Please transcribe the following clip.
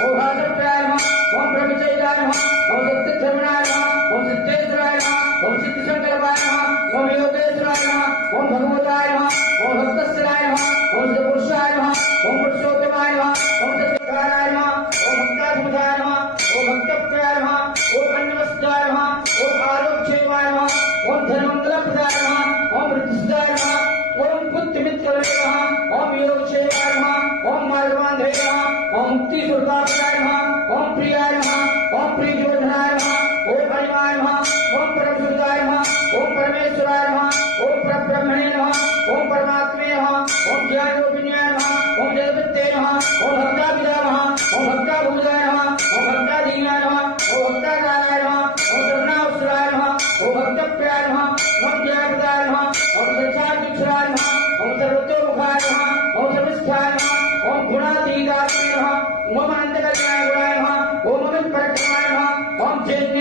ओम भागवताय नमः ओम ब्रह्मचर्याय नमः ओम सत्यधर्मणाय नमः ओम सिद्धेश्वराय नमः ओम सिद्धशंकराय नमः ओम योगेश्वराय नमः ओम भगवताय नमः ओम भक्तस्थाय नमः ओम सिद्धपुरुषाय नमः ओम पुरुषोत्तमाय नमः ओम सत्यकाराय नमः ओम भक्तात्मकाय नमः ओम भक्तप्रियाय नमः ओम अन्नवस्त्राय नमः ओम आरोग्यवाय नमः ओम धनमंगलप्रदाय नमः ओम वृद्धिदाय नमः ओम पुत्रमित्राय नमः ओम योगक्षेमाय नमः ओम मार्गवान्धे नमः ओम मुक्तिस्वरूपाय नमः ओम प्रियाय नमः ओम प्रियजोधनाय नमः ओम हरिवाय नमः ओम परमसुदाय नमः ओम परमेश्वराय नमः ओम परब्रह्मणे नमः ओम परमात्मे नमः ओम ज्ञानरूपिण्याय नमः ओम जगत्ते नमः ओम भक्ताभिदा नमः ओम भक्ताभुजाय नमः ओम भक्ताधीनाय नमः ओम भक्ताकाराय नमः ओम करुणावसराय नमः ओम भक्तप्रियाय नमः ओम ज्ञानप्रदाय नमः ओम संसारदीक्षाय नमः ओम सर्वतोमुखाय नमः ओम सर्वस्थाय नमः ओम गुणातीताय नमः ओम अनन्तकल्याणाय नमः ओम अमितपराक्रमाय नमः ओम चैतन्य